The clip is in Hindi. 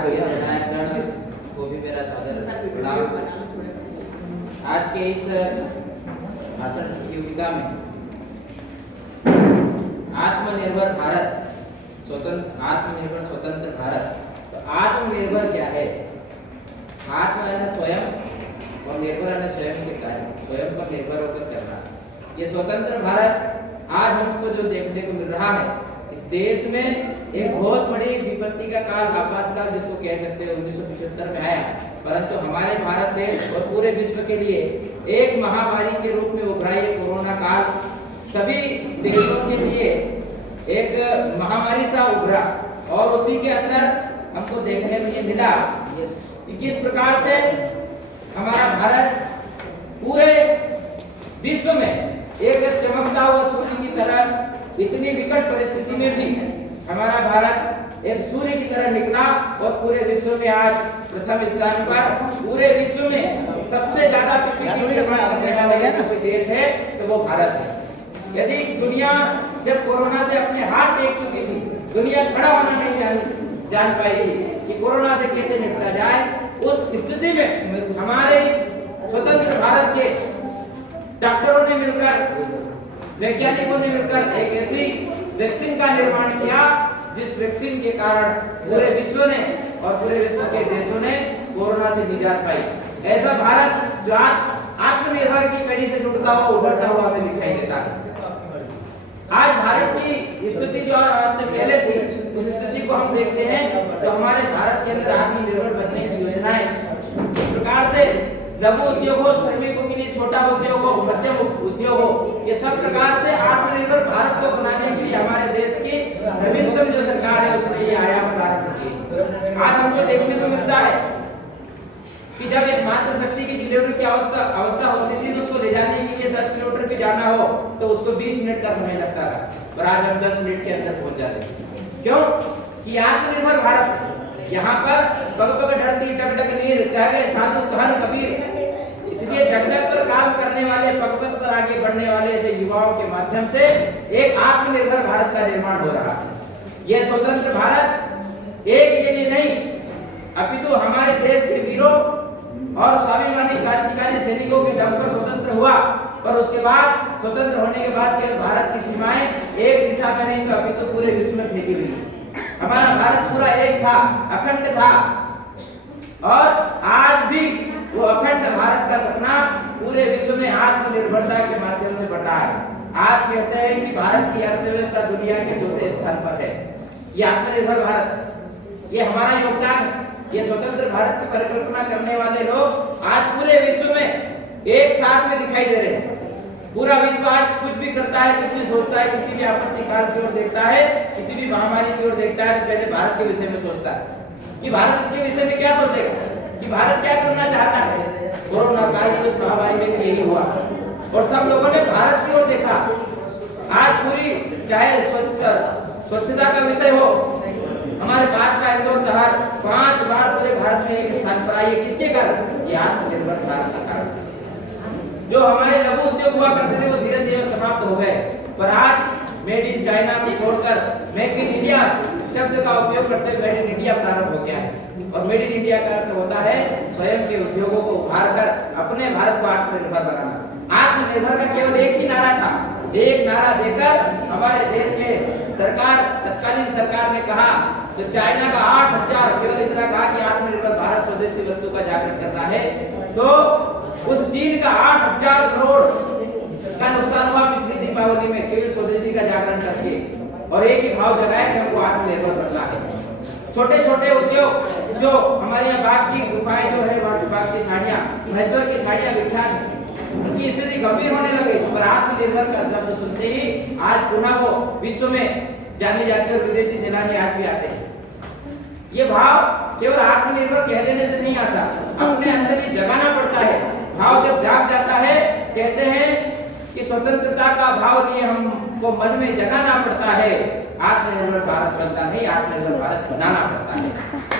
को भी मेरा सादर प्रणाम। आज के इस भाषण प्रतियोगिता में आत्मनिर्भर भारत, आत्मनिर्भर स्वतंत्र भारत। तो आत्मनिर्भर क्या है? आत्म है ना स्वयं, और निर्भर है ना स्वयं के कार्य, स्वयं पर निर्भर होकर चलना। ये स्वतंत्र भारत आज हमको जो देखने को मिल रहा है, इस देश में एक बहुत बड़ी विपत्ति का काल, आपातकाल जिसको कह सकते हैं 1975 में आया, परंतु हमारे भारत देश और पूरे विश्व के लिए एक महामारी के रूप में उभरा ये कोरोना काल सभी देशों के लिए एक महामारी सा उभरा। और उसी के अंदर हमको देखने में ये मिला कि किस प्रकार से हमारा भारत पूरे विश्व में एक चमकता हुआ सूर्य की तरह, इतनी विकट परिस्थिति में भी हमारा भारत एक सूर्य की तरह निकला और पूरे विश्व में आज प्रथम स्थान पर, पूरे विश्व में सबसे ज्यादा कोई देश है तो वो भारत है। यदि दुनिया जब कोरोना से अपने हाथ टेक चुकी थी, दुनिया खड़ा होना नहीं जान पाई थी कि कोरोना से कैसे निपटा जाए, उस स्थिति में हमारे इस स्वतंत्र भारत के डॉक्टरों ने मिलकर, वैज्ञानिकों ने मिलकर एक ऐसी वैक्सीन का निर्माण किया जिस वैक्सीन के कारण पूरे विश्व ने और पूरे विश्व के देशों ने कोरोना से निजात पाई। ऐसा भारत जो आत्मनिर्भर की कड़ी से जुड़ता हुआ, उभरता हुआ हमें दिखाई देता है। आज भारत की स्थिति जो आज से पहले थी, उस स्थिति को हम देखते हैं तो हमारे भारत के अंदर आत्मनिर्भर बनने की योजनाएं इस प्रकार से लघु उद्योग हो, श्रमिकों के लिए छोटा उद्योग हो, मध्यम उद्योग हो, ये सब प्रकार से आत्मनिर्भर भारत को बनाने के लिए हमारे देश की नवीनतम जो सरकार है उसने ये आयाम प्रारंभ किए। आज हमको देखने को मिलता है कि जब एक मातृशक्ति की डिलीवरी की अवस्था होती थी तो उसको ले जाने के लिए 10 किलोमीटर भी जाना हो तो उसको 20 मिनट का समय लगता था, और आज हम 10 मिनट के अंदर पहुंच जाते हैं। क्यों? कि आत्मनिर्भर भारत यहाँ पर पग पग धरती टक टक नीर, कह गए साधु कहन कबीर। इसलिए टक टक पर काम करने वाले, पग पग पर आगे बढ़ने वाले ऐसे युवाओं के माध्यम से एक आत्मनिर्भर भारत का निर्माण हो रहा है। यह स्वतंत्र भारत एक के लिए नहीं, अपितु हमारे देश के वीरों और स्वाभिमानी क्रांतिकारी सैनिकों के दम पर स्वतंत्र हुआ। पर उसके बाद, स्वतंत्र होने के बाद केवल भारत की सीमाएं एक दिशा में नहीं तो अपितु पूरे विश्व में फैली हुई। हमारा भारत पूरा एक था, अखंड था, और आज भी वो अखंड भारत का सपना पूरे विश्व में आत्मनिर्भरता के माध्यम से बढ़ रहा है। आज कहते हैं कि भारत की अर्थव्यवस्था दुनिया के चौथे स्थान पर है। ये आत्मनिर्भर भारत, ये हमारा योगदान है। ये स्वतंत्र भारत की परिकल्पना करने वाले लोग आज पूरे विश्व में एक साथ में दिखाई दे रहे हैं। पूरा विश्व आज कुछ भी करता है, कुछ भी सोचता है, किसी भी आपत्ति काल की ओर देखता है, किसी भी महामारी की ओर देखता है तो पहले भारत के विषय में सोचता है कि भारत के विषय में क्या सोचेगा, कि भारत क्या करना चाहता है। कोरोना काल की उस महामारी में भी यही हुआ और सब लोगों ने भारत की ओर देखा। आज पूरी, चाहे स्वच्छता का विषय हो, हमारे पास का इंदौर शहर 5 बार पूरे भारत में एक स्थान पर आई है। किसके कारण? ये आत्मनिर्भर भारत के कारण। जो हमारे लघु उद्योग हुआ करते थे वो धीरे धीरे समाप्त हो गए, पर आज मेड इन चाइना को छोड़कर मेक इन इंडिया शब्द का उपयोग करते हुए मेड इन इंडिया प्रारंभ हो गया है। और मेड इन इंडिया का अर्थ होता है स्वयं के उद्योगों को उभार कर अपने भारत को आत्मनिर्भर बनाना। आत्मनिर्भर का केवल एक ही नारा था, एक नारा देकर हमारे देश के सरकार, तत्कालीन सरकार ने कहा तो चाइना का 8000 केवल इतना कहा कि आत्मनिर्भर भारत स्वदेशी वस्तु का जागरण करना है, तो उस चीन का 8000 करोड़ का नुकसान हुआ पिछली दीपावली में केवल स्वदेशी का जागरण करके, और एक ही भाव जगाया कि हमको आत्मनिर्भर बनना है। छोटे छोटे उद्योग जो हमारे यहाँ बाग की गुफाएं जो है, वहाँ की बाग की साड़ियाँ, महेश्वर की साड़ियाँ विख्यात है, उनकी स्थिति गंभीर होने लगी, पर आत्मनिर्भर का शब्द सुनते ही आज पुनः वो विश्व में जाने जाते और विदेशी सैलानी आज भी आते हैं। ये भाव केवल आत्मनिर्भर कह देने से नहीं आता, अपने अंदर ही जगाना पड़ता है। भाव जब जाग जाता है, कहते हैं कि स्वतंत्रता का भाव लिए हमको मन में जगाना पड़ता है। आत्मनिर्भर भारत बनता नहीं, आत्मनिर्भर भारत बनाना पड़ता है।